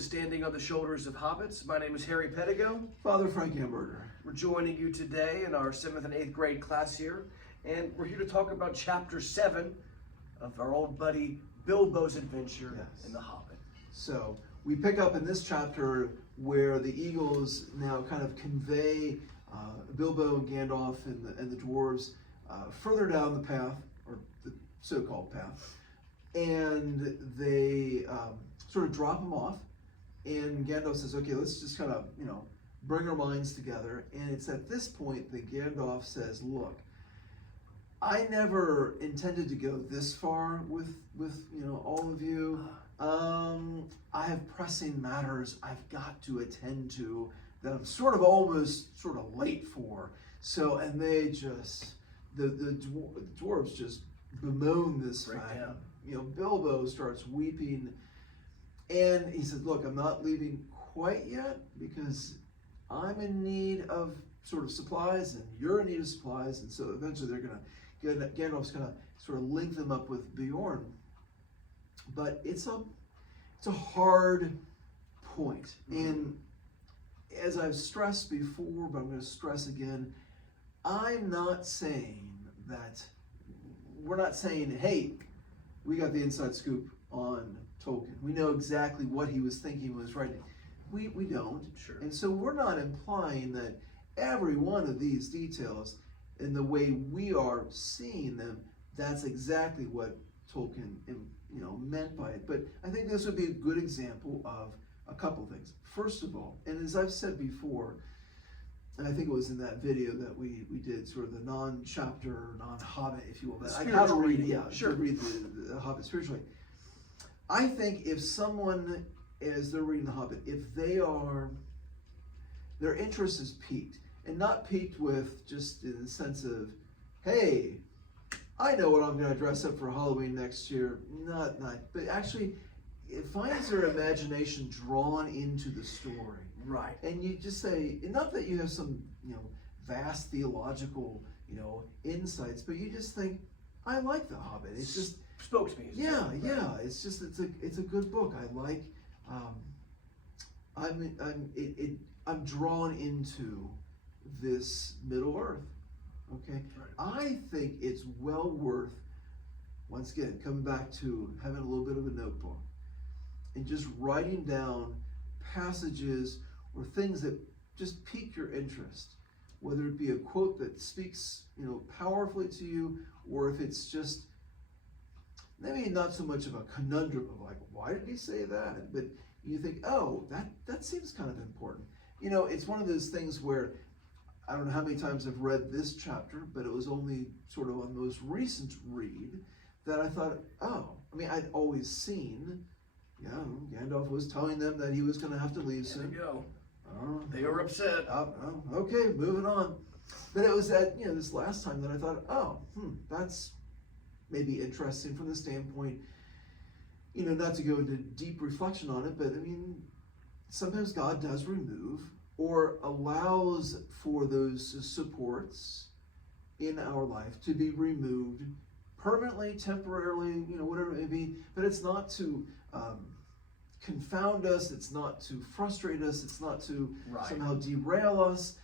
to Standing on the Shoulders of Hobbits. My name is Harry Pedigo. Father Frank Amberger. We're joining you today in our 7th and 8th grade class here, and we're here to talk about Chapter 7 of our old buddy Bilbo's adventure in The Hobbit. So we pick up in this chapter where the Eagles now kind of convey Bilbo and Gandalf and the dwarves further down the path, or the so-called path, and they sort of drop them off, and Gandalf says, okay, let's just kind of, bring our minds together. And it's at this point that Gandalf says, look, I never intended to go this far with all of you. I have pressing matters I've got to attend to that I'm almost late for. So, and they just, the dwarves just bemoan this fact. Bilbo starts weeping, and he says, look, I'm not leaving quite yet because I'm in need of supplies, and you're in need of supplies, and so eventually Gandalf's gonna link them up with Beorn. But it's a hard point. And as I've stressed before, but I'm going to stress again, I'm not saying that, we're not saying, hey, we got the inside scoop on Tolkien. We know exactly what he was thinking when he was writing. We don't. Sure. And so we're not implying that every one of these details, in the way we are seeing them, that's exactly what Tolkien meant by it. But I think this would be a good example of a couple things. First of all, and as I've said before, and I think it was in that video that we did, the non-chapter, non-Hobbit, if you will, that how to read, read the Hobbit spiritually. I think if someone, as they're reading the Hobbit, if their interest is piqued, and not piqued with just in the sense of, hey, I know what I'm going to dress up for Halloween next year. Not, but actually, it finds their imagination drawn into the story. Right. And you just say, not that you have some, vast theological, insights, but you just think, I like The Hobbit. It's just spoke to me. It's just it's a good book. I like. I'm drawn into this Middle Earth. Okay, right. I think it's well worth, once again, coming back to having a little bit of a notebook and just writing down passages or things that just pique your interest, whether it be a quote that speaks, powerfully to you, or if it's just maybe not so much of a conundrum of like, why did he say that? But you think, oh, that seems kind of important. It's one of those things where I don't know how many times I've read this chapter, but it was only on the most recent read that I thought, I'd always seen, Gandalf was telling them that he was going to have to leave soon. They were upset. Okay, moving on. But it was that, this last time that I thought, that's maybe interesting from the standpoint, not to go into deep reflection on it, but sometimes God does remove or allows for those supports in our life to be removed permanently, temporarily, whatever it may be. But it's not to confound us, it's not to frustrate us, it's not to somehow derail us.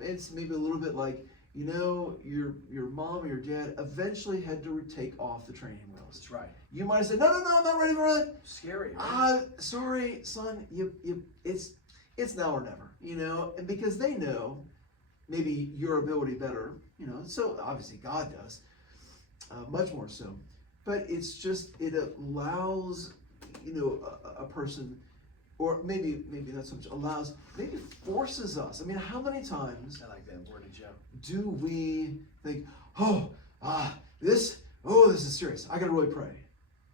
It's maybe a little bit like, your mom or your dad eventually had to take off the training wheels. That's right. You might have said, no, I'm not ready for it. Scary. Right? Sorry, son, it's now or never, and because they know maybe your ability better, so obviously God does, much more so, but it's just, it allows, a person, or maybe not so much allows, maybe forces us. How many times I like that word, Joe. do we think, this is serious, I gotta really pray.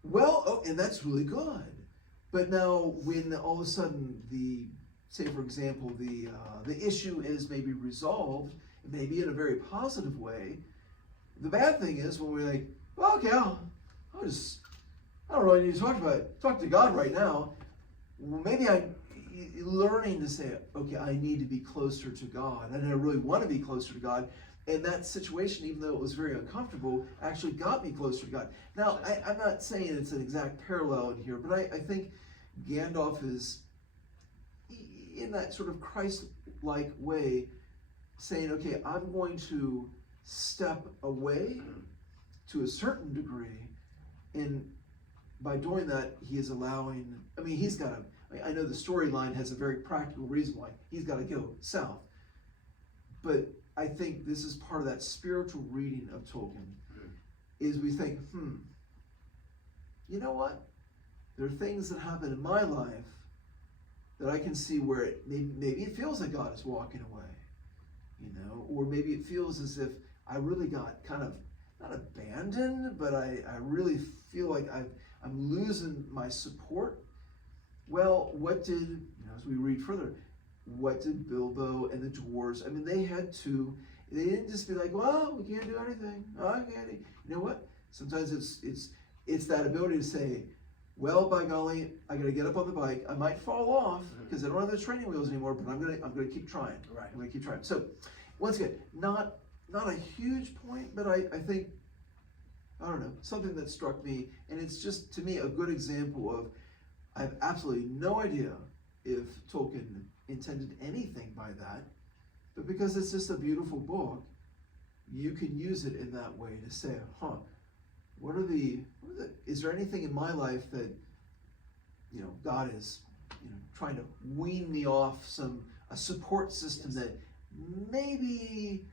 Well, and that's really good. But now when all of a sudden say for example, the issue is maybe resolved, maybe in a very positive way, the bad thing is when we're like, well, okay, I don't really need to talk to God right now. Well, maybe I'm learning to say, okay, I need to be closer to God, and I really want to be closer to God. And that situation, even though it was very uncomfortable, actually got me closer to God. Now, I'm not saying it's an exact parallel in here, but I think Gandalf is in that sort of Christ-like way, saying, okay, I'm going to step away to a certain degree, and by doing that, he is allowing, I mean, he's got to, I know the storyline has a very practical reason why he's got to go south, but I think this is part of that spiritual reading of Tolkien, is we think, you know what? There are things that happen in my life that I can see where maybe it feels like God is walking away, you know, or maybe it feels as if I really got kind of, not abandoned, but I really feel like I'm losing my support. Well, what did, you know, as we read further, what did Bilbo and the dwarves, I mean, they didn't just be like, well, we can't do anything. Oh, I can't. You know what? Sometimes it's that ability to say, well, by golly, I got to get up on the bike. I might fall off because I don't have the training wheels anymore, but I'm gonna keep trying. Right. I'm gonna keep trying. So, once again, not a huge point, but I think, I don't know, something that struck me, and it's just, to me, a good example of, I have absolutely no idea if Tolkien intended anything by that, but because it's just a beautiful book, you can use it in that way to say, is there anything in my life that, you know, God is, you know, trying to wean me off a support system that maybe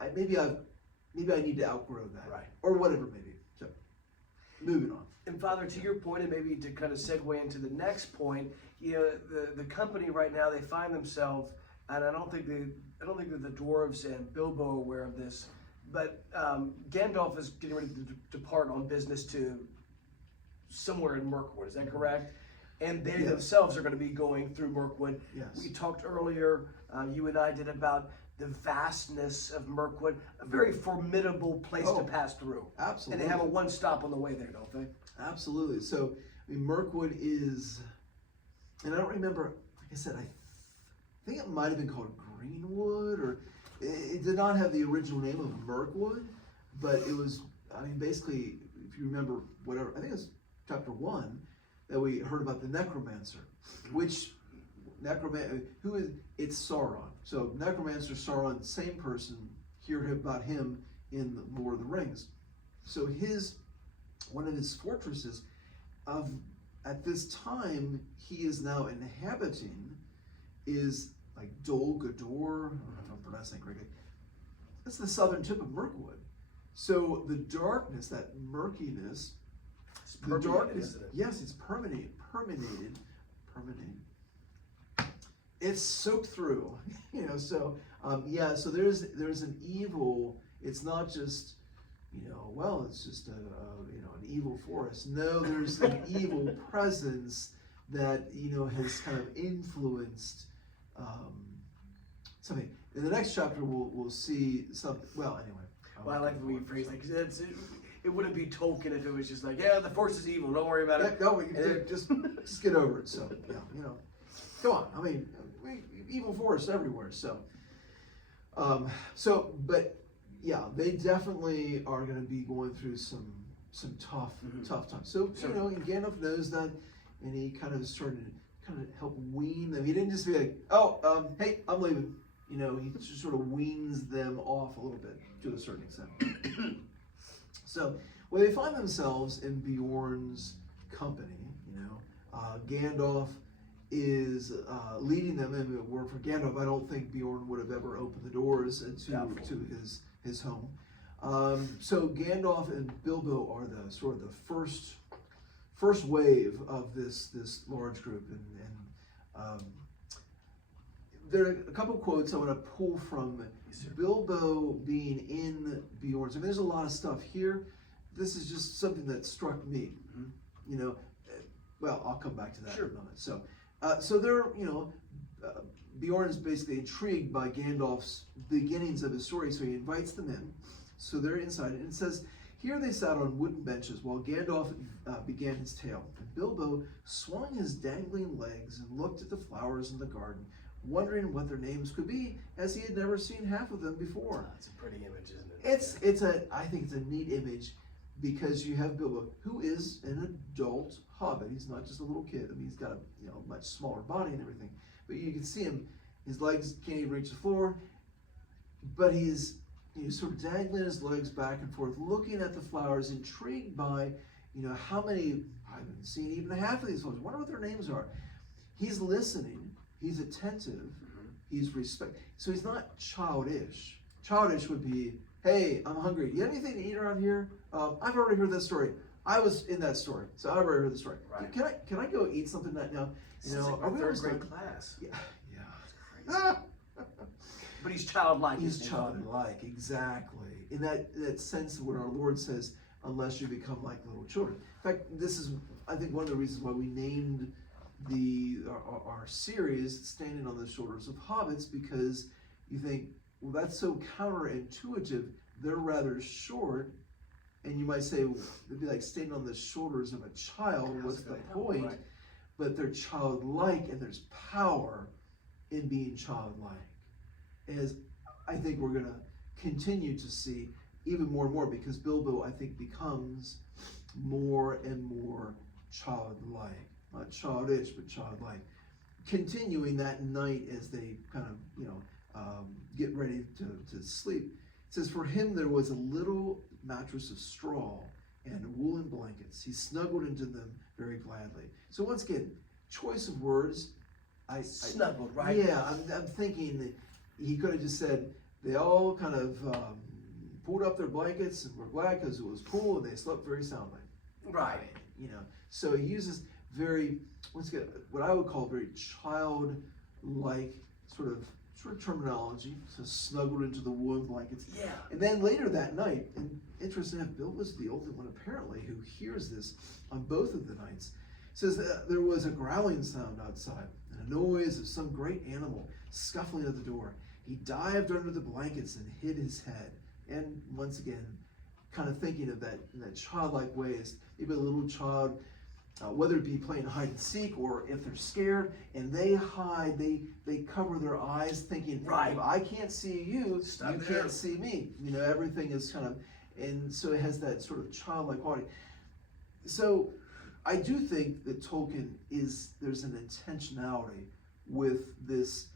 I need to outgrow that, right, or whatever maybe. So, moving on. And Father, to your point, and maybe to kind of segue into the next point, you know, the company right now, they find themselves, and I don't think that the dwarves and Bilbo are aware of this, but Gandalf is getting ready to depart on business to somewhere in Mirkwood. Is that correct? And they themselves are going to be going through Mirkwood. Yes. We talked earlier, you and I did, about the vastness of Mirkwood, a very formidable place to pass through. Absolutely. And they have a one stop on the way there, don't they? Absolutely. So, I mean, Mirkwood is, and I don't remember, like I said, I think it might have been called Greenwood, or it did not have the original name of Mirkwood, but it was, I mean, basically, if you remember whatever, I think it was chapter 1, that we heard about the necromancer, which it's Sauron. So necromancer, Sauron, same person, hear about him in the Lord of the Rings. So one of his fortresses at this time he is now inhabiting is like Dol Guldur. I don't know if I'm pronouncing that correctly. That's the southern tip of Mirkwood. So the darkness, that murkiness, the darkness, yes, it's permeated. It's soaked through, you know. So so there's an evil. It's not just, you know, well, it's just an evil forest. No, there's an evil presence that, you know, has kind of influenced something. In the next chapter, we'll see something. Well, anyway. Well, I like the way you phrase it. It wouldn't be Tolkien if it was just like, yeah, the force is evil. Don't worry about it. No, just get over it. So, yeah, you know, come on. I mean, evil forests everywhere. So, but yeah, they definitely are going to be going through some tough times. So, you know, and Gandalf knows that, and he kind of started to kind of help wean them. He didn't just be like, hey, I'm leaving. You know, he just sort of weans them off a little bit to a certain extent. So, when they find themselves in Beorn's company, you know, Gandalf is leading them, and if it weren't for Gandalf, I don't think Beorn would have ever opened the doors to his home. So Gandalf and Bilbo are the sort of the first wave of this large group, and there are a couple quotes I want to pull from Bilbo being in Beorn's. I mean, there's a lot of stuff here. This is just something that struck me. You know, well, I'll come back to that in a moment. So they're, you know, Beorn is basically intrigued by Gandalf's beginnings of his story, so he invites them in. So they're inside, and it says, here they sat on wooden benches while Gandalf began his tale. And Bilbo swung his dangling legs and looked at the flowers in the garden, wondering what their names could be, as he had never seen half of them before. That's a pretty image, isn't it? I think it's a neat image, because you have Bilbo, who is an adult hobbit. He's not just a little kid. I mean, he's got a much smaller body and everything. but you can see him, his legs can't even reach the floor, but he's sort of dangling his legs back and forth, looking at the flowers, intrigued by, how many, I haven't seen even half of these flowers. I wonder what their names are. He's listening, he's attentive, he's so he's not childish. Childish would be, hey, I'm hungry. You have anything to eat around here? I've already heard that story. I was in that story, so I've already heard the story. Right. Can I go eat something right now? Are we third grade class? Yeah. But he's childlike. He's childlike, exactly. In that sense where our Lord says, unless you become like little children. In fact, this is, I think, one of the reasons why we named our series Standing on the Shoulders of Hobbits, because you think, well, that's so counterintuitive. They're rather short, and you might say, well, it'd be like standing on the shoulders of a child. What's the point? Right. But they're childlike, and there's power in being childlike. As I think we're going to continue to see even more and more, because Bilbo, I think, becomes more and more childlike. Not childish, but childlike. Continuing that night as they kind of, get ready to sleep. It says, for him there was a little mattress of straw and woolen blankets. He snuggled into them very gladly. So once again, choice of words. Snuggled, right? Yeah, I'm thinking that he could have just said, they all kind of pulled up their blankets and were glad because it was cool and they slept very soundly. Right. So he uses very, once again, what I would call very childlike sort of terminology. So snuggled into the woolen blankets. Yeah. And then later that night, and interesting enough, Bill was the only one apparently who hears this on both of the nights. It says that there was a growling sound outside and a noise of some great animal scuffling at the door. He dived under the blankets and hid his head. And once again, kind of thinking of that in that childlike ways, maybe a little child, whether it be playing hide and seek or if they're scared and they hide, they cover their eyes thinking, right, if I can't see you, Stop you there. can't see me. Everything is kind of, and so it has that sort of childlike quality. So I do think that Tolkien there's an intentionality with this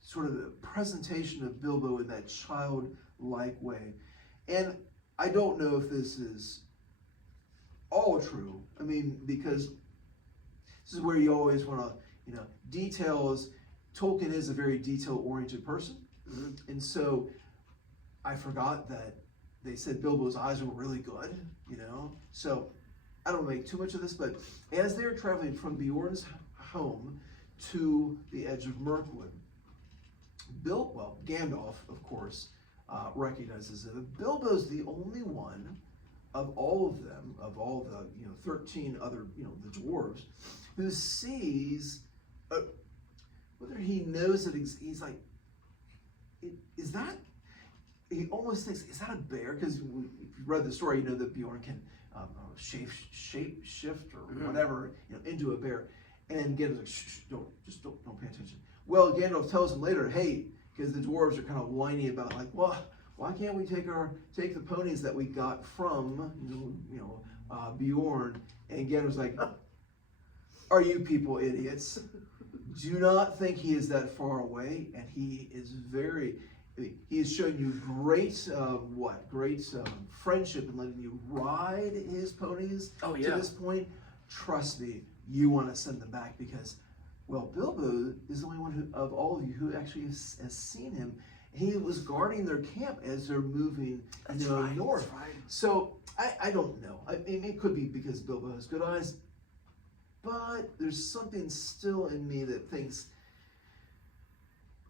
sort of the presentation of Bilbo in that childlike way. And I don't know if this is all true. I mean, because this is where you always want to, details. Tolkien is a very detail-oriented person. Mm-hmm. And so I forgot that they said Bilbo's eyes were really good, So I don't make too much of this, but as they're traveling from Beorn's home to the edge of Mirkwood, Gandalf, of course, recognizes that Bilbo's the only one of all of them, of all the 13 other the dwarves, who sees whether he knows that he's like, is that? He almost thinks, is that a bear? Because if you read the story, you know that Beorn can shape shift or whatever into a bear, and Gandalf's like, shh, don't pay attention. Well, Gandalf tells him later, hey, because the dwarves are kind of whiny about like, well, why can't we take the ponies that we got from Beorn? And Gandalf's like, are you people idiots? Do not think he is that far away, and he is he has shown you great friendship in letting you ride his ponies to this point. Trust me, you want to send them back because, well, Bilbo is the only one of all of you who actually has seen him. He was guarding their camp as they're moving north. That's right. So I don't know. I mean, it could be because Bilbo has good eyes, but there's something still in me that thinks,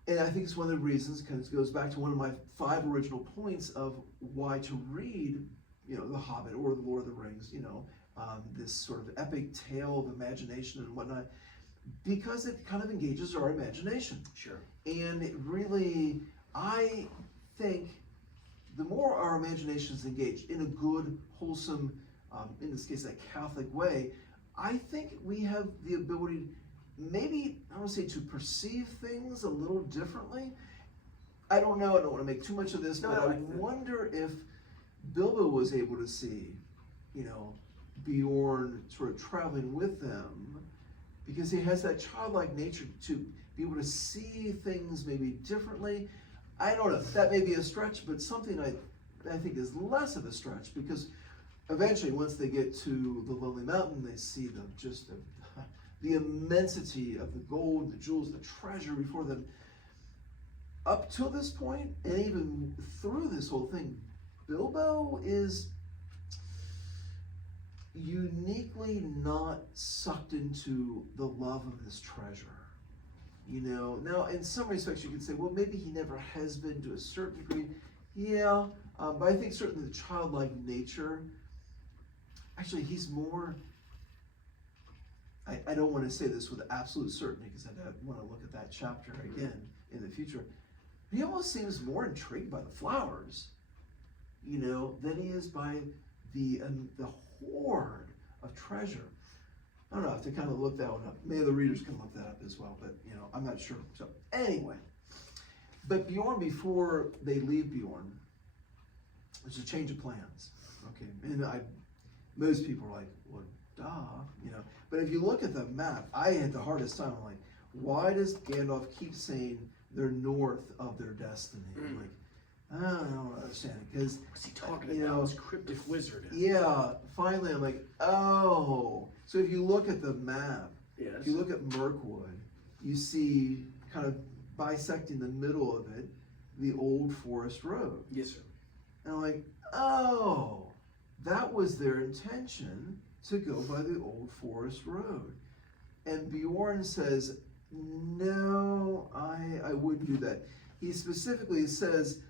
and I think it's one of the reasons, because it goes back to one of my 5 original points of why to read, The Hobbit or The Lord of the Rings, this sort of epic tale of imagination and whatnot, because it kind of engages our imagination. Sure. And it really, I think, the more our imagination is engaged in a good, wholesome, in this case, that Catholic way, I think we have the ability, maybe, I don't want to say to perceive things a little differently. I don't know, I don't want to make too much of this, but I wonder if Bilbo was able to see, Beorn sort of traveling with them because he has that childlike nature to be able to see things maybe differently. I don't know, that may be a stretch, but something I think is less of a stretch, because eventually once they get to the Lonely Mountain, they see the immensity of the gold, the jewels, the treasure before them. Up till this point, and even through this whole thing, Bilbo is uniquely not sucked into the love of this treasure. You know, now in some respects you could say, well, maybe he never has been to a certain degree. Yeah, but I think certainly the childlike nature, actually he's more, I don't want to say this with absolute certainty because I want to look at that chapter again in the future. He almost seems more intrigued by the flowers, you know, than he is by the hoard of treasure. I don't know, I have to kind of look that one up. Maybe the readers can look that up as well, but you know, I'm not sure. So anyway, but Beorn, before they leave Beorn, there's a change of plans. Okay, and most people are like, well, duh, you know. But if you look at the map, I had the hardest time. I'm like, why does Gandalf keep saying they're north of their destiny? I'm like, I don't understand it, because what's he talking about? This cryptic wizard. Yeah, finally I'm like, oh. So if you look at the map, yes. If you look at Mirkwood, you see kind of bisecting the middle of it, the old forest road. Yes, sir. And I'm like, oh, that was their intention, to go by the old forest road. And Beorn says, no, I wouldn't do that. He specifically says,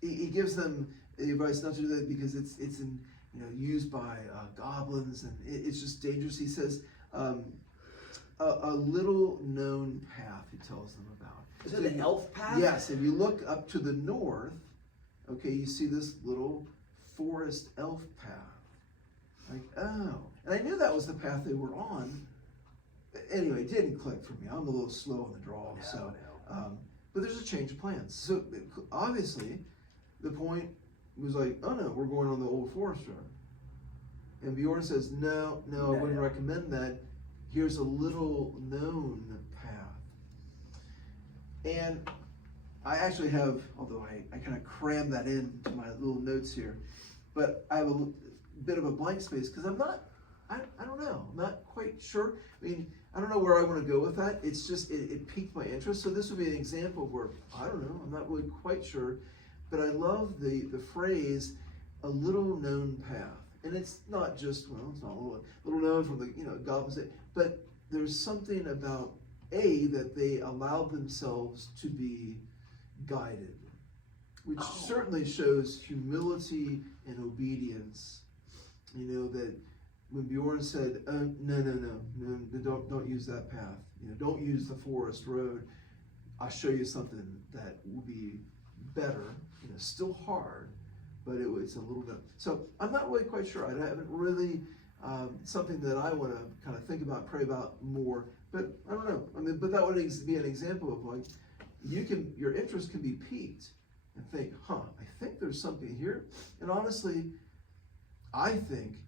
he gives them advice not to do that because it's in, you know, used by goblins, and it's just dangerous. He says a little known path, he tells them about. Is that the elf path? Yes, if you look up to the north, okay, you see this little forest elf path. Like, oh, and I knew that was the path they were on. Anyway, it didn't click for me. I'm a little slow on the draw, so. But there's a change of plans. So obviously, the point was like, oh no, we're going on the old forest road. And Beorn says, no, I wouldn't recommend that. Here's a little known path. And I actually have, although I kind of crammed that into my little notes here, but I have a bit of a blank space because I'm not, I don't know, I'm not quite sure. I mean, I don't know where I want to go with that. It's just, it piqued my interest. So this would be an example where, I don't know, I'm not really quite sure, but I love the phrase, a little known path. And it's not just, well, it's not a little known from the, you know, goblins, but there's something about, that they allowed themselves to be guided, which certainly shows humility and obedience. You know, that when Beorn said, no, don't use that path. You know, don't use the forest road. I'll show you something that will be better. You know, still hard, but it's a little bit. So I'm not really quite sure. I haven't really something that I want to kind of think about, pray about more. But I don't know. I mean, but that would be an example of like your interest can be piqued and think, I think there's something here. And honestly, I think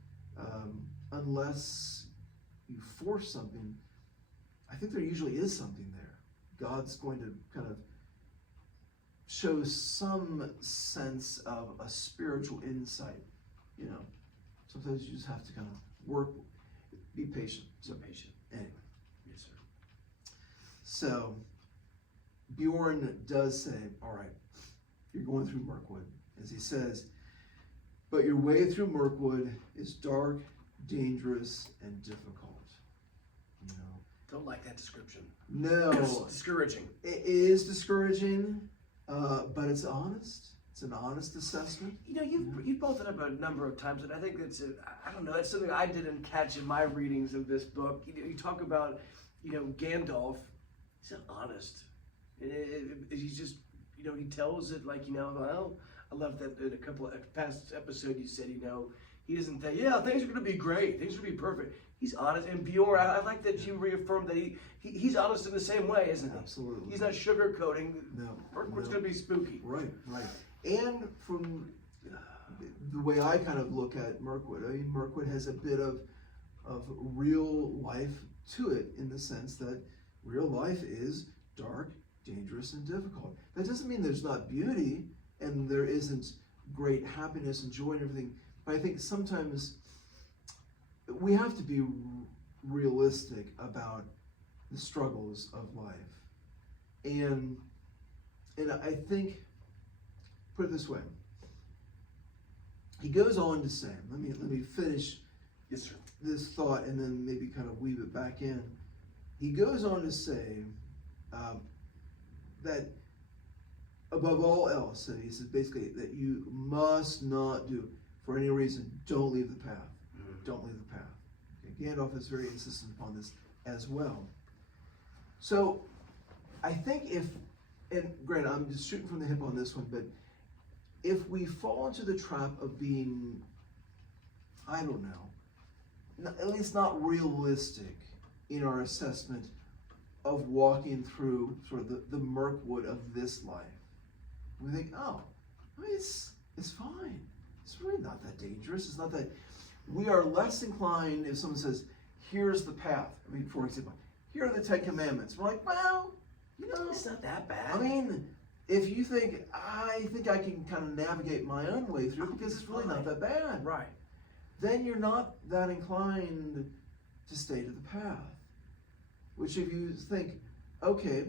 unless you force something, I think there usually is something there. God's going to kind of show some sense of a spiritual insight. You know, sometimes you just have to kind of work, be patient. So patient. Anyway. Yes, sir. So Beorn does say, all right, you're going through Mirkwood, as he says, but your way through Mirkwood is dark, dangerous, and difficult. You know. Don't like that description. No. It's discouraging. It is discouraging, but it's honest. It's an honest assessment. You know, you've both done it a number of times, and I think I don't know, that's something I didn't catch in my readings of this book. You talk about, you know, Gandalf, he's honest. He's just, you know, he tells it like, you know, well, I love that in a couple of past episodes you said, you know, he doesn't think, yeah, things are going to be great, things are going to be perfect. He's honest, and Beorn, I like that you reaffirmed that he's honest in the same way, isn't he? Absolutely. He's not sugarcoating. No. Mirkwood's going to be spooky. Right. And from the way I kind of look at Mirkwood, I mean, Mirkwood has a bit of real life to it, in the sense that real life is dark, dangerous, and difficult. That doesn't mean there's not beauty and there isn't great happiness and joy and everything, but I think sometimes we have to be realistic about the struggles of life. And I think, put it this way, he goes on to say, let me finish Yes, sir. this thought and then maybe kind of weave it back in. He goes on to say that above all else, and he says basically that you must not do, for any reason, don't leave the path. Don't leave the path. Okay, Gandalf is very insistent upon this as well. So I think and granted, I'm just shooting from the hip on this one, but if we fall into the trap of being, I don't know, at least not realistic in our assessment of walking through sort of the murkwood of this life, we think, oh, I mean, it's fine. It's really not that dangerous. It's not that. We are less inclined if someone says, here's the path. I mean, for example, here are the 10 Commandments. We're like, well, It's not that bad. I mean, if you think, I think I can kind of navigate my own way through because it's really not that bad. Right. Then you're not that inclined to stay to the path. Which if you think, okay,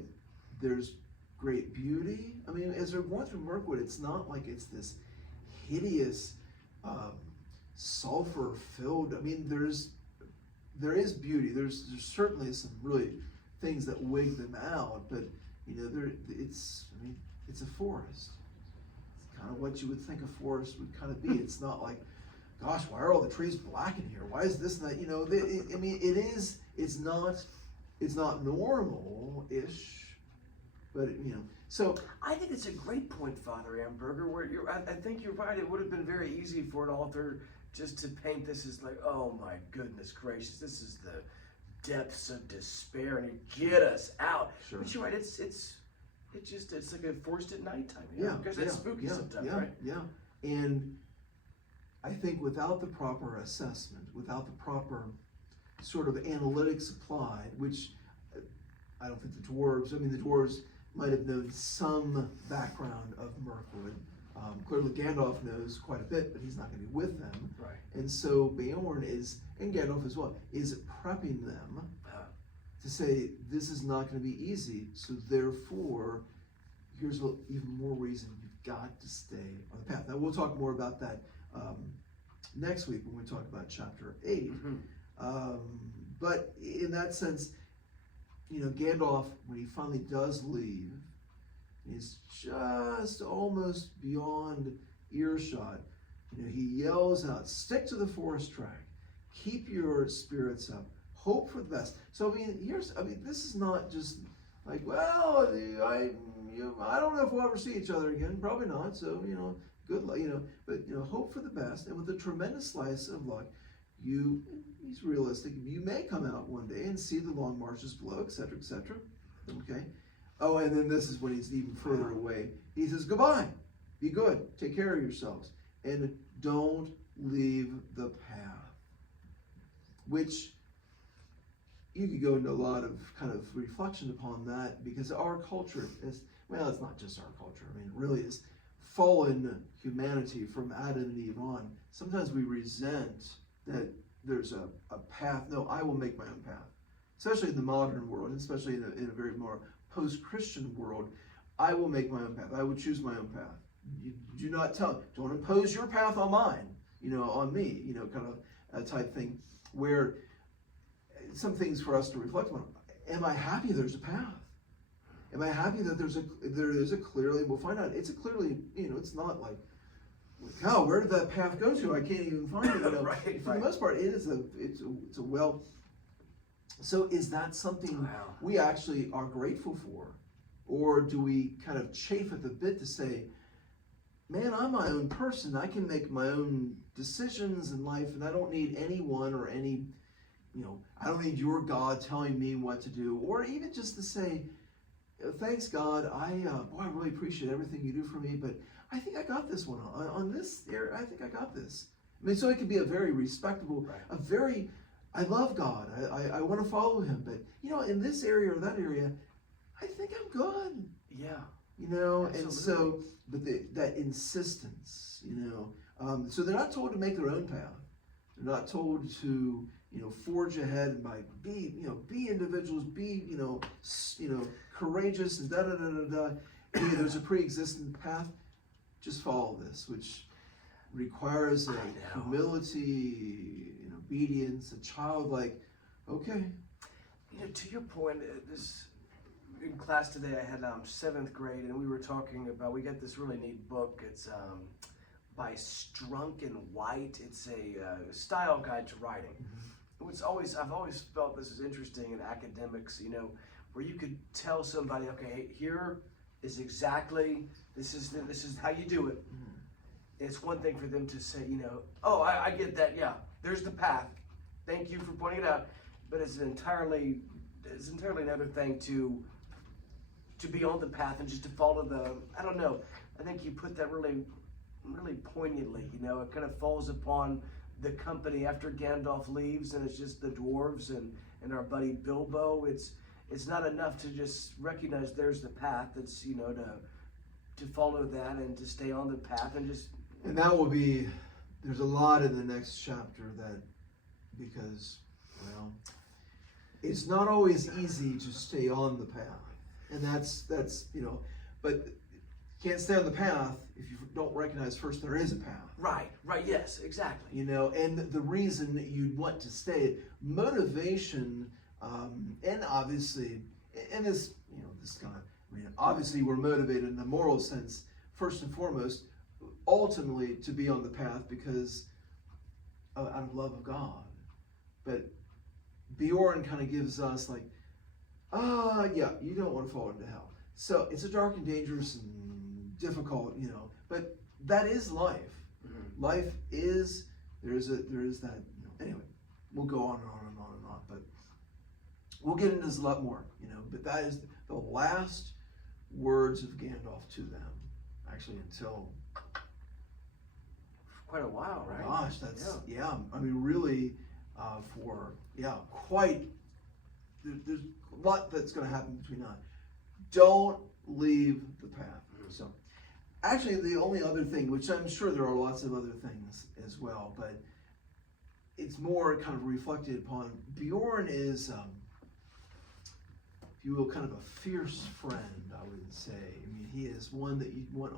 there's great beauty. I mean, as they're going through Mirkwood, it's not like it's this hideous, sulfur-filled. I mean, there is beauty. There's certainly some really things that wig them out, but it's a forest. It's kind of what you would think a forest would kind of be. It's not like, gosh, why are all the trees black in here? Why is this and that? I mean, it is. It's not normal-ish, but So I think it's a great point, Father Amberger, where I think you're right. It would have been very easy for an author just to paint this as like, oh my goodness gracious, this is the depths of despair, and get us out. Sure. But you're right. It's like a forest at nighttime. Because it's spooky sometimes, right? Yeah. And I think without the proper assessment, without the proper sort of analytics applied, which I don't think the dwarves might have known some background of Mirkwood. Clearly Gandalf knows quite a bit, but he's not going to be with them. Right. And so Beorn and Gandalf as well, is prepping them to say, this is not going to be easy, so therefore, here's even more reason you've got to stay on the path. Now we'll talk more about that next week when we talk about chapter 8. But in that sense, Gandalf, when he finally does leave, is just almost beyond earshot. He yells out, stick to the forest track, keep your spirits up, hope for the best. So this is not just like, well, I don't know if we'll ever see each other again, probably not. So good luck, but hope for the best, and with a tremendous slice of luck, he's realistic. You may come out one day and see the long marches below, etc., etc. Okay. Oh, and then this is when he's even further away. He says, goodbye. Be good. Take care of yourselves. And don't leave the path. Which you could go into a lot of kind of reflection upon that, because our culture is, well, it's not just our culture. I mean, it really is fallen humanity from Adam and Eve on. Sometimes we resent that there's a path. No, I will make my own path. Especially in the modern world, especially in a very more post-Christian world, I will make my own path. I will choose my own path. You do not don't impose your path on mine, on me, kind of a type thing, where some things for us to reflect on. Am I happy there's a path? Am I happy that there is a clearly, we'll find out, it's a clearly, it's not like, oh, where did that path go to? I can't even find it. Right, for the most part, it's a well. So is that something we actually are grateful for? Or do we kind of chafe at the bit to say, man, I'm my own person. I can make my own decisions in life, and I don't need anyone or any, I don't need your God telling me what to do. Or even just to say, thanks God, I really appreciate everything you do for me, but I think I got this one on this area. I think I got this. I mean, so it could be a very respectable, a very I love God. I want to follow him. But, in this area or that area, I think I'm good. Yeah. And Absolutely. so, but that insistence, so they're not told to make their own path. They're not told to, forge ahead and be individuals, be, courageous and da da da da da. There's a pre-existing path. Just follow this, which requires a humility, obedience, a childlike. Okay. To your point, this in class today I had 7th grade, and we were talking about, we got this really neat book. It's by Strunk and White. It's a style guide to writing. I've always felt this is interesting in academics, where you could tell somebody, okay, here is exactly, this is how you do it. It's one thing for them to say, oh, I get that, yeah, there's the path. Thank you for pointing it out. But it's entirely another thing to be on the path and just to follow I don't know. I think you put that really, really poignantly, it kind of falls upon the company after Gandalf leaves, and it's just the dwarves and our buddy Bilbo. It's not enough to just recognize there's the path. It's, to follow that and to stay on the path and just... And that will be, there's a lot in the next chapter because, it's not always easy to stay on the path. And that's but you can't stay on the path if you don't recognize first there is a path. Right, yes, exactly. And the reason that you'd want to stay, motivation, and obviously, and this kind of, obviously we're motivated in the moral sense, first and foremost, ultimately to be on the path because out of love of God. But Beorn kind of gives us you don't want to fall into hell. So it's a dark and dangerous and difficult, but that is life. Mm-hmm. Life is, there is that, anyway, we'll go on and on and on and on, but we'll get into this a lot more, but that is the last words of Gandalf to them, actually, until quite a while, right? Gosh, that's, really, quite, there's a lot that's going to happen between now. Don't leave the path. Mm-hmm. So, actually, the only other thing, which I'm sure there are lots of other things as well, but it's more kind of reflected upon. Beorn is, if you will, kind of a fierce friend, I would say. He is one that you'd want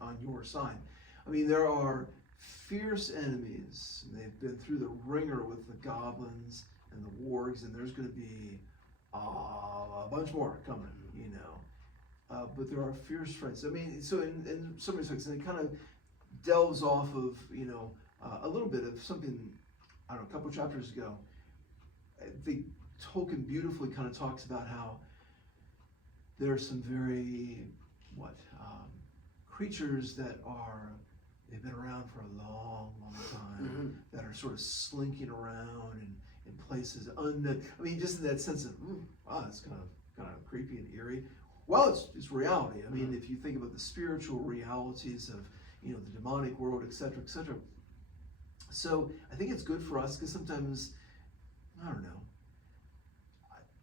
on your side. There are fierce enemies. They've been through the ringer with the goblins and the wargs, and there's going to be a bunch more coming, but there are fierce friends. So in some respects, and it kind of delves off of, a little bit of something, I don't know, a couple chapters ago. I think Tolkien beautifully kind of talks about how there are some very, creatures that they've been around for a long, long time, mm-hmm. that are sort of slinking around in places unknown. Just in that sense of, it's kind of creepy and eerie. Well, it's reality. If you think about the spiritual realities of, the demonic world, etc., etc. So I think it's good for us because sometimes, I don't know.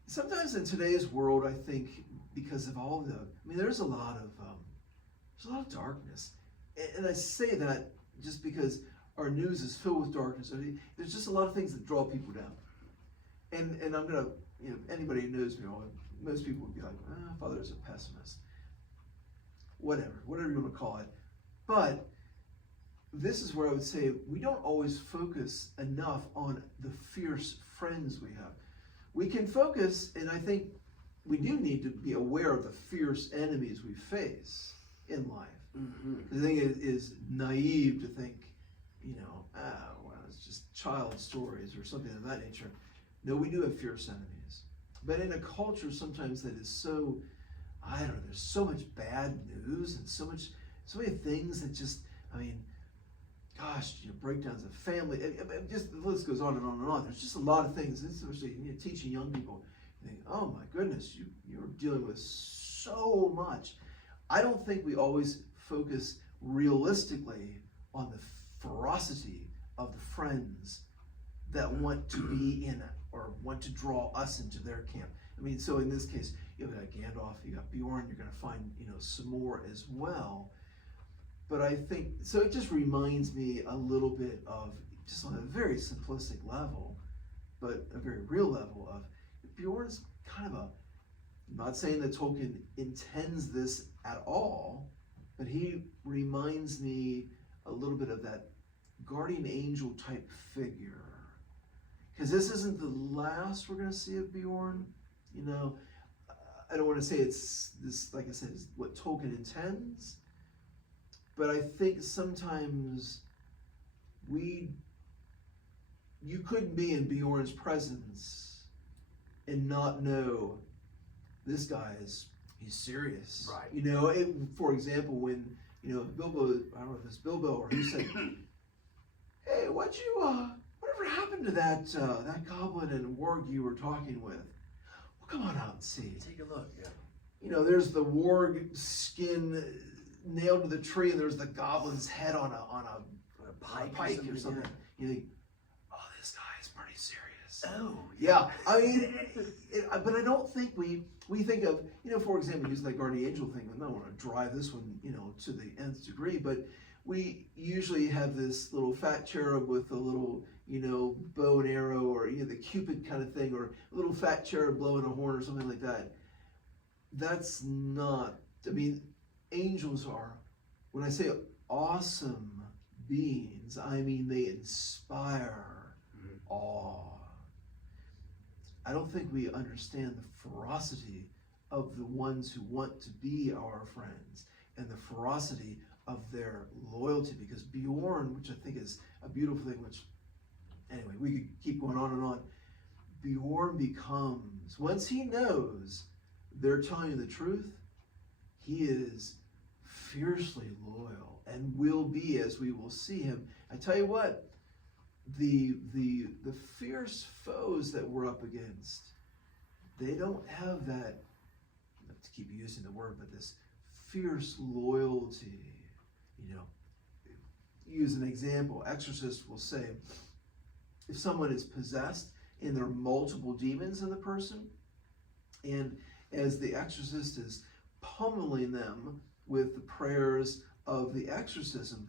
Sometimes in today's world, I think because of all there's a lot of darkness, and I say that just because our news is filled with darkness. There's just a lot of things that draw people down, and I'm gonna, anybody who knows me, most people would be like, Father's a pessimist. Whatever you want to call it, but this is where I would say we don't always focus enough on the fierce friends we have. We can focus, and I think we do need to be aware of the fierce enemies we face in life. Mm-hmm. I think it is naive to think, it's just child stories or something of that nature. No, we do have fierce enemies. But in a culture sometimes that is so, there's so much bad news and so many things that just, breakdowns of family, just the list goes on and on and on. There's just a lot of things, especially teaching young people. You think, oh my goodness, you're dealing with so much. I don't think we always focus realistically on the ferocity of the friends that want to be in it or want to draw us into their camp. I mean, so in this case, you've got Gandalf, you got Beorn, you're going to find, some more as well. But I think, so it just reminds me a little bit of, just on a very simplistic level, but a very real level of, Beorn's kind of I'm not saying that Tolkien intends this at all, but he reminds me a little bit of that guardian angel type figure. Because this isn't the last we're going to see of Beorn. I don't want to say it's this, like I said, is what Tolkien intends, but I think sometimes you couldn't be in Beorn's presence and not know this guy he's serious. Right. For example, when, Bilbo, I don't know if it's Bilbo or who said, hey, whatever happened to that goblin and warg you were talking with? Well, come on out and see. Take a look, yeah. There's the warg skin nailed to the tree, and there's the goblin's head on a pike or something. You think, oh, this guy's pretty serious. Oh, yeah. I mean, but I don't think we think of, for example, using that guardian angel thing. I don't want to drive this one, to the nth degree, but we usually have this little fat cherub with a little, bow and arrow, or the Cupid kind of thing, or a little fat cherub blowing a horn or something like that. That's not, I mean, angels are, when I say awesome beings, I mean they inspire awe. I don't think we understand the ferocity of the ones who want to be our friends and the ferocity of their loyalty, because Beorn, which I think is a beautiful thing, which, anyway, we could keep going on and on. Beorn becomes, once he knows they're telling you the truth, he is fiercely loyal and will be, as we will see him. I tell you what, the fierce foes that we're up against, they don't have that, not to keep using the word, but this fierce loyalty. Use an example. Exorcists will say, if someone is possessed and there are multiple demons in the person, and as the exorcist is pummeling them with the prayers of the exorcism,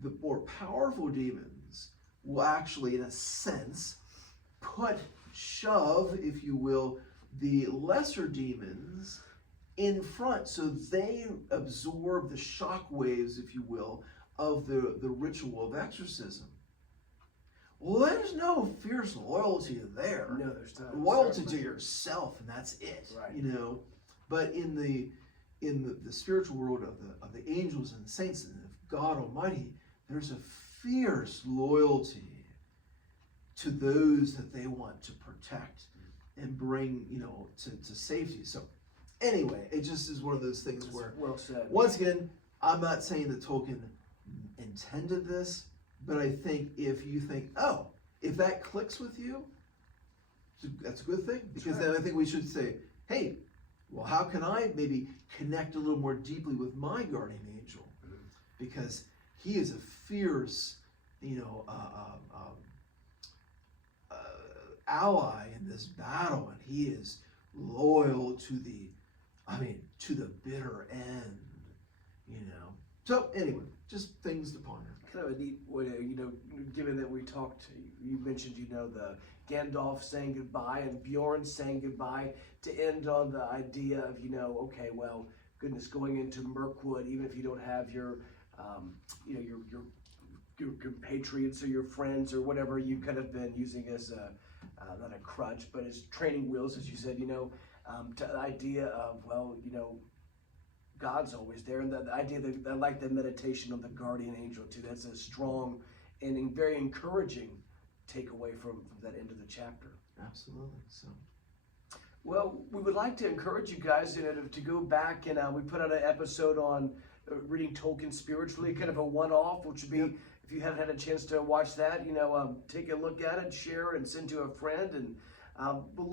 the more powerful demons will actually, in a sense, shove, if you will, the lesser demons in front, so they absorb the shock waves, if you will, of the ritual of exorcism. Well, there's no fierce loyalty there. No, there's not. Loyalty to yourself, and that's it. Right. But in the spiritual world of the angels and the saints and of God Almighty, there's a fierce loyalty to those that they want to protect and bring, to safety. So anyway, it just is one of those things where, well said. Once again, I'm not saying that Tolkien intended this, but I think if you think, oh, if that clicks with you, that's a good thing. Because then I think we should say, hey, well, how can I maybe connect a little more deeply with my guardian angel? Because he is a fierce, ally in this battle, and he is loyal to the bitter end, So anyway, just things to ponder. Kind of a neat way to, given that we talked, you mentioned, the Gandalf saying goodbye and Beorn saying goodbye, to end on the idea of, okay, well, goodness, going into Mirkwood, even if you don't have your compatriots or your friends or whatever you could have been using as not a crutch, but as training wheels, as you said, to the idea of, well, God's always there, and the idea that I like the meditation of the guardian angel too. That's a strong and very encouraging takeaway from that end of the chapter. Absolutely. So, well, we would like to encourage you guys, to go back, and we put out an episode on reading Tolkien spiritually, kind of a one-off, which would be, if you haven't had a chance to watch that, take a look at it, share it, and send to a friend, and we'll look